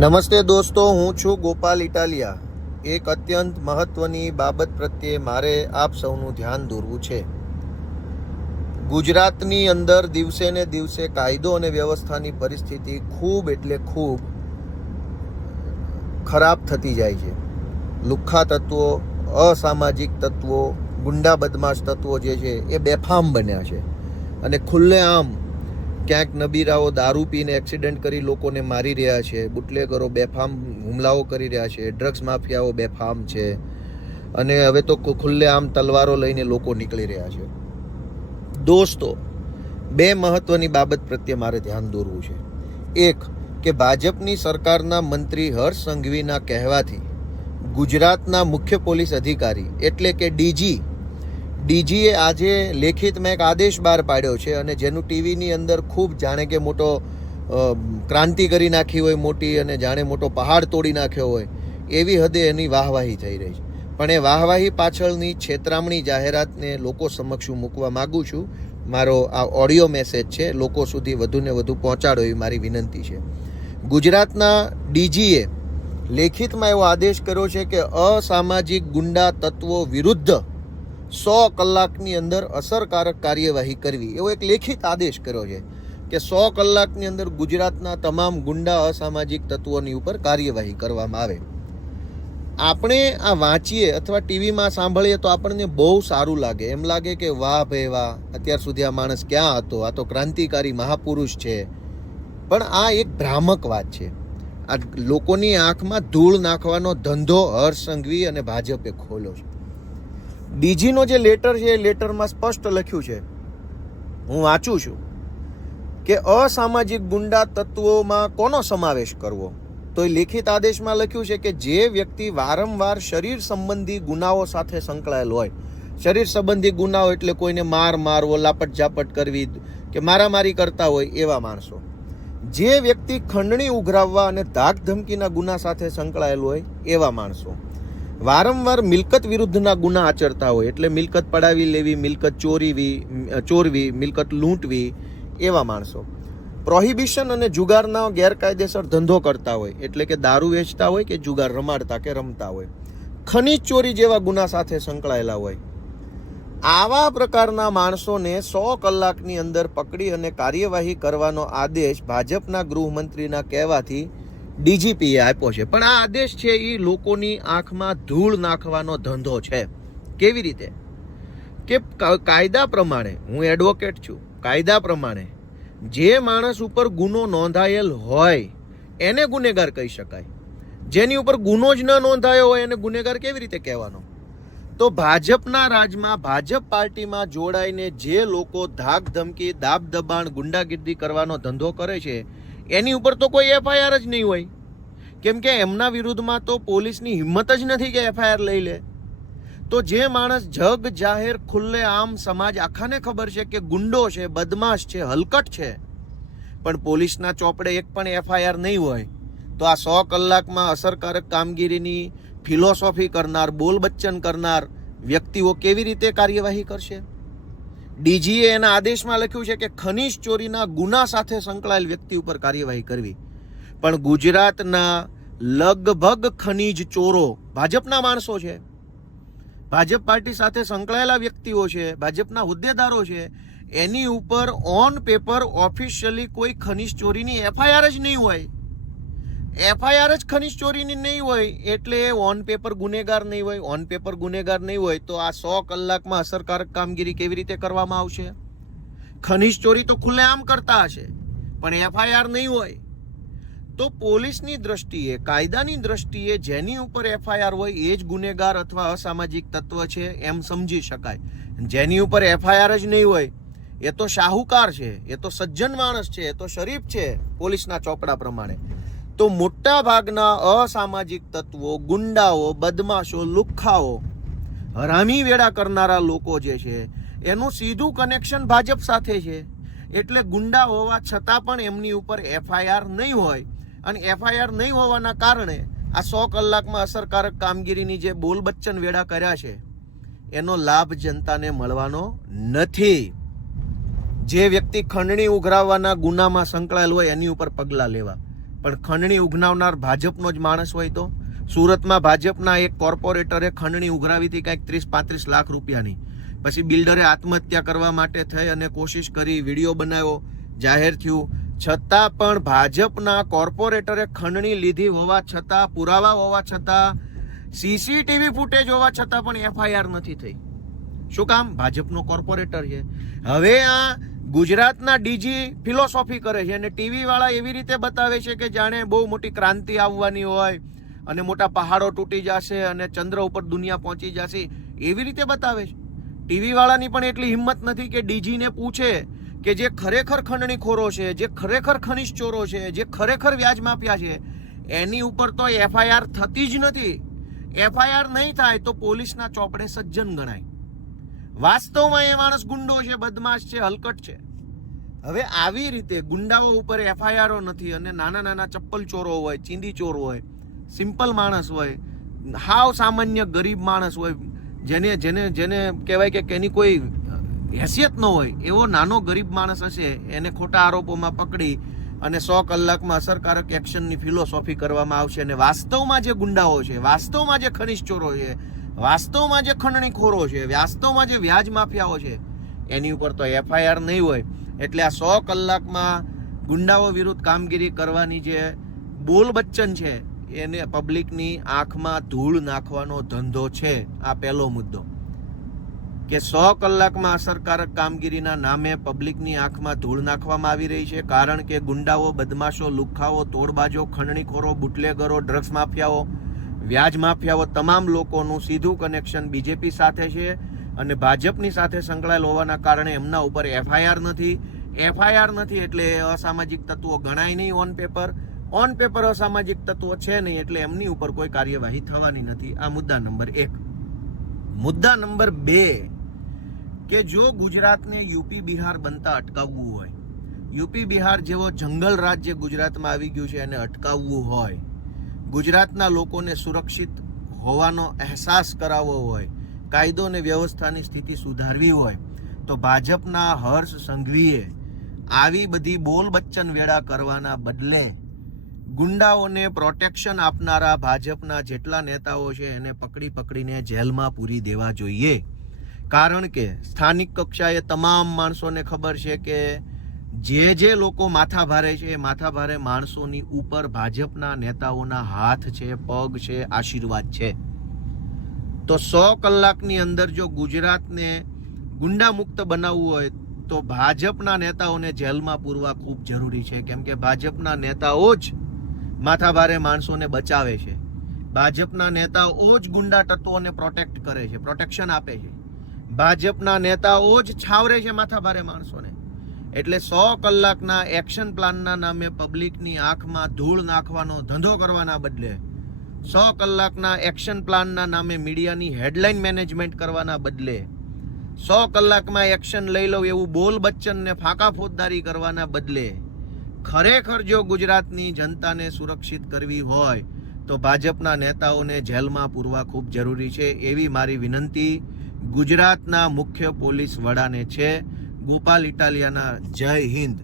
નમસ્તે દોસ્તો, હું છું ગોપાલ ઇટાલિયા. એક અત્યંત મહત્વની બાબત પ્રત્યે મારે આપ સૌનું ધ્યાન દોરવું છે. ગુજરાતની અંદર દિવસે ને દિવસે કાયદો અને વ્યવસ્થાની પરિસ્થિતિ ખૂબ એટલે ખૂબ ખરાબ થતી જાય છે. લુખ્ખા તત્વો, અસામાજિક તત્વો, ગુંડા બદમાશ તત્વો જે છે એ બેફામ બન્યા છે અને ખુલ્લેઆમ ક્યાંક નબીરાઓ દારૂ પીને એક્સિડન્ટ કરી લોકોને મારી રહ્યા છે, બુટલેગરો બેફામ હુમલાઓ કરી રહ્યા છે, ડ્રગ્સ માફિયાઓ બેફામ છે અને હવે તો ખુલ્લેઆમ તલવારો લઈને લોકો નીકળી રહ્યા છે. દોસ્તો, બે મહત્વની બાબત પ્રત્યે મારે ધ્યાન દોરવું છે. એક કે ભાજપની સરકારના મંત્રી હર્ષ સંઘવીના કહેવાથી ગુજરાતના મુખ્ય પોલીસ અધિકારી એટલે કે ડીજીએ આજે લેખિતમાં એક આદેશ બહાર પાડ્યો છે અને જેનું ટીવીની અંદર ખૂબ જાણે કે મોટો ક્રાંતિ કરી નાખી હોય મોટી, અને જાણે મોટો પહાડ તોડી નાખ્યો હોય એવી હદે એની વાહવાહી થઈ રહી છે. પણ એ વાહવાહી પાછળની છેતરામણી જાહેરાતને લોકો સમક્ષ હું મૂકવા માગું છું. મારો આ ઓડિયો મેસેજ છે, લોકો સુધી વધુને વધુ પહોંચાડો એવી મારી વિનંતી છે. ગુજરાતના ડીજીએ લેખિતમાં એવો આદેશ કર્યો છે કે અસામાજિક ગુંડા તત્વો વિરુદ્ધ 100 કલાકની અંદર અસરકારક કાર્યવાહી કરવી, એવો એક લેખિત આદેશ કર્યો છે કે 100 કલાકની અંદર ગુજરાતના તમામ ગુંડા અસામાજિક તત્વોની ઉપર કાર્યવાહી કરવામાં આવે. આપણે આ વાંચીએ અથવા ટીવીમાં સાંભળીએ તો આપણને બહુ સારું લાગે, એમ લાગે કે વાહ ભાઈ વાહ, અત્યાર સુધી આ માણસ ક્યાં હતો, આ તો ક્રાંતિકારી મહાપુરુષ છે. પણ આ એક ભ્રામક વાત છે. આ લોકોની આંખમાં ધૂળ નાખવાનો ધંધો હર્ષ સંઘવી અને ભાજપે ખોલ્યો છે. ડીજીનો જે લેટર છે એ લેટરમાં સ્પષ્ટ લખ્યું છે, હું વાંચું છું, કે અસામાજિક ગુંડા તત્વોમાં કોનો સમાવેશ કરવો. તો એ લેખિત આદેશમાં લખ્યું છે કે જે વ્યક્તિ વારંવાર શરીર સંબંધી ગુનાઓ સાથે સંકળાયેલ હોય. શરીર સંબંધી ગુનાઓ એટલે કોઈને મારવો, લાપટ ઝાપટ કરવી કે મારામારી કરતા હોય એવા માણસો. જે વ્યક્તિ ખંડણી ઉઘરાવવા અને ધાક ધમકીના ગુના સાથે સંકળાયેલ હોય એવા માણસો. વારંવાર મિલકત વિરુદ્ધના ગુના આચરતા હોય એટલે મિલકત પડાવી લેવી, મિલકત ચોરવી, મિલકત લૂંટવી એવા માણસો. પ્રોહિબિશન અને જુગારના ગેરકાયદેસર ધંધો કરતા હોય એટલે કે દારૂ વેચતા હોય કે જુગાર રમાડતા કે રમતા હોય. ખનીજ ચોરી જેવા ગુના સાથે સંકળાયેલા હોય. આવા પ્રકારના માણસોને 100 કલાકની અંદર પકડી અને કાર્યવાહી કરવાનો આદેશ ભાજપના ગૃહમંત્રીના કહેવાથી ડીજીપીએ આપ્યો છે. પણ આ આદેશ છે એ લોકોની આંખમાં ધૂળ નાખવાનો ધંધો છે. કેવી રીતે કે કાયદા પ્રમાણે, હું એડવોકેટ છું, કાયદા પ્રમાણે જે માણસ ઉપર ગુનો નોંધાયેલ હોય એને ગુનેગાર કહી શકાય. જેની ઉપર ગુનો જ ન નોંધાયો હોય એને ગુનેગાર કેવી રીતે કહેવાનો? તો ભાજપના રાજમાં, ભાજપ પાર્ટીમાં જોડાઈને જે લોકો ધાક ધમકી, દાબ દબાણ, ગુંડાગીર્દી કરવાનો ધંધો કરે છે એની ઉપર તો કોઈ એફઆઈઆર જ નહીં હોય. કેમ કે એમના વિરુદ્ધમાં તો પોલીસની હિંમત જ નથી કે એફઆઈઆર લઈ લે. તો જે માણસ જગ જાહેર ખુલ્લે આમ સમાજ આખાને ખબર છે કે ગુંડો છે, બદમાશ છે, હલકટ છે, પણ પોલીસના ચોપડે એક પણ એફઆઈઆર નહીં હોય, તો આ 100 કલાકમાં અસરકારક કામગીરીની ફિલોસોફી કરનાર, બોલ બચ્ચન કરનાર વ્યક્તિઓ કેવી રીતે કાર્યવાહી કરશે? ડીજીએ એના આદેશમાં લખ્યું છે કે ખનીજ ચોરીના ગુના સાથે સંકળાયેલ વ્યક્તિ ઉપર કાર્યવાહી કરવી. પણ ગુજરાતના લગભગ ખનીજ ચોરો ભાજપના માણસો છે, ભાજપ પાર્ટી સાથે સંકળાયેલા વ્યક્તિઓ છે, ભાજપના હોદ્દેદારો છે. એની ઉપર ઓન પેપર ઓફિશિયલી કોઈ ખનીજ ચોરીની એફઆઈઆર જ નહીં હોય. એફઆઈઆર જ ખનીજ ચોરીની નહીં હોય એટલે ઓન પેપર ગુનેગાર નહીં હોય. ઓન પેપર ગુનેગાર નહીં હોય તો આ 100 કલાકમાં અસરકારક કામગીરી કેવી રીતે કરવામાં આવશે? ખનીજ ચોરી તો ખુલ્લેઆમ કરતા હશે પણ એફઆઈઆર નહીં હોય. તો પોલીસની દ્રષ્ટિએ, કાયદાની દ્રષ્ટિએ જેની ઉપર એફઆઈઆર હોય એ જ ગુનેગાર અથવા અસામાજિક તત્વ છે એમ સમજી શકાય. જેની ઉપર એફઆઈઆર જ નહીં હોય એ તો શાહુકાર છે, એ તો સજ્જન માણસ છે, એ તો શરીફ છે પોલીસના ચોપડા પ્રમાણે. તો મોટા ભાગના અસામાજિક તત્વો, ગુંડાઓ, બદમાશો, લુખ્ખાઓ, હરામી વેડા કરનારા લોકો જે છે એનું સીધું કનેક્શન ભાજપ સાથે છે. એટલે ગુંડા હોવા છતાં પણ એમની ઉપર એફઆઈઆર નહીં હોય અને એફઆઈઆર નહીં હોવાના કારણે આ 100 કલાકમાં અસરકારક કામગીરીની જે બોલ બચ્ચન વેડા કર્યા છે એનો લાભ જનતાને મળવાનો નથી. જે વ્યક્તિ ખંડણી ઉઘરાવવાના ગુનામાં સંકળાયેલ હોય એની ઉપર પગલાં લેવા. પણ ખંડણી ઉઘરાવનાર ભાજપનો જ માણસ હોય તો સુરતમાં ભાજપના એક કોર્પોરેટરે ખંડણી ઉઘરાવી હતી કંઈક 30-35 લાખ રૂપિયાની. પછી બિલ્ડરે આત્મહત્યા કરવા માટે થઈ અને કોશિશ કરી, વિડીયો બનાવ્યો, જાહેર થયું, છતાં પણ ભાજપના કોર્પોરેટરે ખંડણી લીધી હોવા છતાં, પુરાવા હોવા છતાં, સીસીટીવી ફૂટેજ હોવા છતાં પણ એફઆઈઆર નથી થઈ. શું કામ? ભાજપનો કોર્પોરેટર છે. હવે આ ગુજરાતના ડીજી ફિલોસોફી કરે છે અને ટીવી વાળા એવી રીતે બતાવે છે કે જાણે બહુ મોટી ક્રાંતિ આવવાની હોય અને મોટા પહાડો તૂટી જશે અને ચંદ્ર ઉપર દુનિયા પહોંચી જશે, એવી રીતે બતાવે છે. ટીવી વાળાની પણ એટલી હિંમત નથી કે ડીજીને પૂછે કે જે ખરેખર ખંડણીખોરો છે, જે ખરેખર ખનીજ ચોરો છે, જે ખરેખર વ્યાજ માફિયા છે, એની ઉપર તો એફઆઈઆર થતી જ નથી. એફઆઈઆર નહીં થાય તો પોલીસના ચોપડે સજ્જન ગણાય. વાસ્તવમાં એ માણસ ગુંડો છે, બદમાશ છે, હલકટ છે. હવે આવી રીતે ગુંડાઓ ઉપર એફઆઈઆરો નથી અને નાના નાના ચપ્પલ ચોરો હોય, ચીંદી ચોર હોય, સિમ્પલ માણસ હોય, હાવ સામાન્ય ગરીબ માણસ હોય, જેને જેને જેને કહેવાય કે એની કોઈ હેસિયત ન હોય, એવો નાનો ગરીબ માણસ હશે, એને ખોટા આરોપોમાં પકડી અને 100 કલાકમાં અસરકારક એક્શનની ફિલોસોફી કરવામાં આવશે. અને વાસ્તવમાં જે ગુંડાઓ છે, વાસ્તવમાં જે ખનીજ ચોરો છે, વાસ્તવમાં જે ખંડણીખોરો છે, વાસ્તવમાં જે વ્યાજ માફિયાઓ છે, એની ઉપર તો એફઆઈઆર નહીં હોય. એટલે આ 100 કલાકમાં ગુંડાઓ વિરુદ્ધ કામગીરી કરવાની જે બોલ બચ્ચન છે, એને પબ્લિકની આંખમાં ધૂળ નાખવાનો ધંધો છે. આ પહેલો મુદ્દો કે 100 કલાકમાં અસરકારક કામગીરીના નામે પબ્લિકની આંખમાં ધૂળ નાખવામાં આવી રહી છે. કારણ કે ગુંડાઓ, બદમાશો, લુખ્ખાઓ, તોડબાજો, ખંડણીખોરો, બુટલેગરો, ડ્રગ્સ માફિયાઓ, વ્યાજ માફિયાઓ, તમામ લોકોનું સીધું કનેક્શન બીજેપી સાથે છે અને ભાજપની સાથે સંકળાયેલ હોવાના કારણે એમના ઉપર એફઆઈઆર નથી. એફઆઈઆર નથી એટલે અસામાજિક તત્વો ગણાય નહીં ઓન પેપર. ઓન પેપર અસામાજિક તત્વો છે નહીં એટલે એમની ઉપર કોઈ કાર્યવાહી થવાની નથી. આ મુદ્દા નંબર 1. મુદ્દા નંબર 2 કે જો ગુજરાતને યુપી બિહાર બનતા અટકાવવું હોય, યુપી બિહાર જેવો જંગલ રાજ્ય ગુજરાતમાં આવી ગયું છે એને અટકાવવું હોય, ગુજરાતના લોકોને સુરક્ષિત હોવાનો અહેસાસ કરાવવો હોય, કાયદો અને વ્યવસ્થાની સ્થિતિ સુધારવી હોય, તો ભાજપના હર્ષ સંઘવીએ આવી બધી બોલ બચ્ચન વેળા કરવાના બદલે ગુંડાઓને પ્રોટેક્શન આપનારા ભાજપના જેટલા નેતાઓ છે એને પકડીને જેલમાં પૂરી દેવા જોઈએ. કારણ કે સ્થાનિક કક્ષાએ તમામ માણસોને ખબર છે કે જે લોકો માથા ભારે છે, એ માથા ભારે માણસોની ઉપર ભાજપના નેતાઓના હાથ છે, પગ છે, આશીર્વાદ છે. તો 100 કલાકની અંદર જો ગુજરાતને ગુંડા મુક્ત બનાવવું હોય તો ભાજપના નેતાઓને જેલમાં પૂરવા ખૂબ જરૂરી છે. કેમ કે ભાજપના નેતાઓ જ માથા ભારે માણસોને બચાવે છે. ભાજપના નેતાઓ જ ગુંડા તત્વોને પ્રોટેક્ટ કરે છે, પ્રોટેક્શન આપે છે. ભાજપના નેતાઓ જ છાવરે છે માથા ભારે માણસોને. એટલે 100 કલાકના એક્શન પ્લાનના નામે પબ્લિકની આંખમાં ધૂળ નાખવાનો ધંધો કરવાના બદલે, 100 કલાકના એક્શન પ્લાનના નામે મીડિયાની હેડલાઇન મેનેજમેન્ટ કરવાના બદલે, 100 કલાકમાં એક્શન લઈ લો એવું બોલ બચ્ચનને ફાંકા ફોજદારી કરવાના બદલે ખરેખર જો ગુજરાતની જનતાને સુરક્ષિત કરવી હોય તો ભાજપના નેતાઓને જેલમાં પૂરવા ખૂબ જરૂરી છે. એવી મારી વિનંતી ગુજરાતના મુખ્ય પોલીસ વડાને છે. ગોપાલ ઇટાલિયાના જય હિન્દ.